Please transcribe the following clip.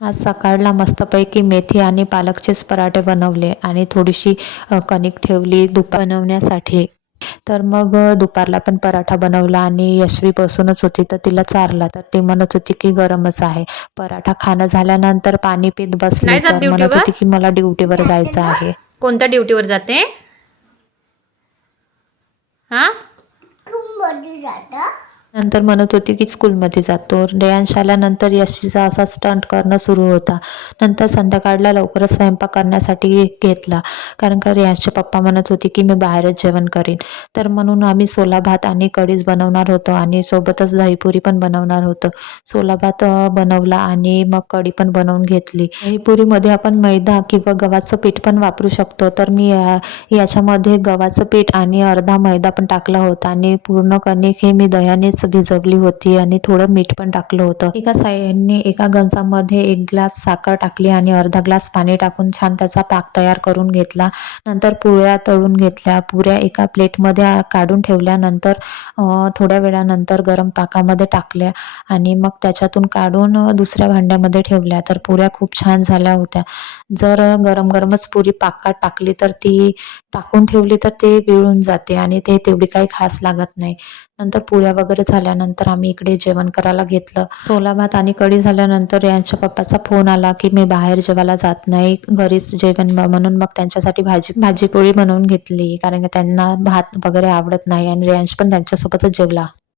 आज सकाळला मस्तपैकी मेथी आणि पालकचेच पराठे बनवले आणि थोडीशी कणिक ठेवली दुपार बनवण्यासाठी. तर मग दुपारला पण पराठा बनवला आणि यशवी बसूनच होती तर तिला चारला. तर ती म्हणत होती की गरमच आहे. पराठा खाणं झाल्यानंतर पाणी पीत बसली नाही जात तर म्हणत ड्युटीवर? होती की मला ड्युटीवर जायचं आहे. कोणत्या ड्युटीवर जाते? हा, नंतर म्हणत होती की स्कूलमध्ये जातो. रेयांश आल्यानंतर यशवीचा असा स्टंट करणं सुरू होता. नंतर संध्याकाळला लवकरच स्वयंपाक करण्यासाठी घेतला, कारण का रेयांशचे पप्पा म्हणत होते की मी बाहेरच जेवण करीन. तर म्हणून आम्ही सोला भात आणि कढीच बनवणार होतो आणि सोबतच दहीपुरी पण बनवणार होतो. सोला भात बनवला आणि मग कढी पण बनवून घेतली. दहीपुरीमध्ये आपण मैदा किंवा गव्हाचं पीठ पण वापरू शकतो. तर मी याच्यामध्ये गव्हाचं पीठ आणि अर्धा मैदा पण टाकला होता आणि पूर्ण कणिक हे मी दह्यानेच भिजवली होती आणि थोडं मीठ पण टाकलं होतं. एका साईडने एका गंजामध्ये 1 ग्लास साखर टाकली आणि अर्धा ग्लास पाणी टाकून छान त्याचा पाक तयार करून घेतला. नंतर पुऱ्या तळून घेतल्या. पुऱ्या एका प्लेटमध्ये काढून ठेवल्यानंतर थोड्या वेळानंतर गरम पाकामध्ये टाकल्या आणि मग त्याच्यातून काढून दुसऱ्या भांड्यामध्ये ठेवल्या. तर पुऱ्या खूप छान झाल्या होत्या. जर गरम गरमच पुरी पाकात टाकली तर ती टाकून ठेवली तर ते विळून जाते आणि ते तेवढी काही खास लागत नाही. नंतर पुऱ्या वगैरे झाल्यानंतर आम्ही इकडे जेवण करायला घेतलं. सोला भात आणि कढी झाल्यानंतर यांच्या पप्पाचा फोन आला की मी बाहेर जेवायला जात नाही, घरीच जेवण म्हणून मग त्यांच्यासाठी भाजी पोळी बनवून घेतली, कारण त्यांना भात वगैरे आवडत नाही आणि रेयांश पण त्यांच्यासोबतच जेवला.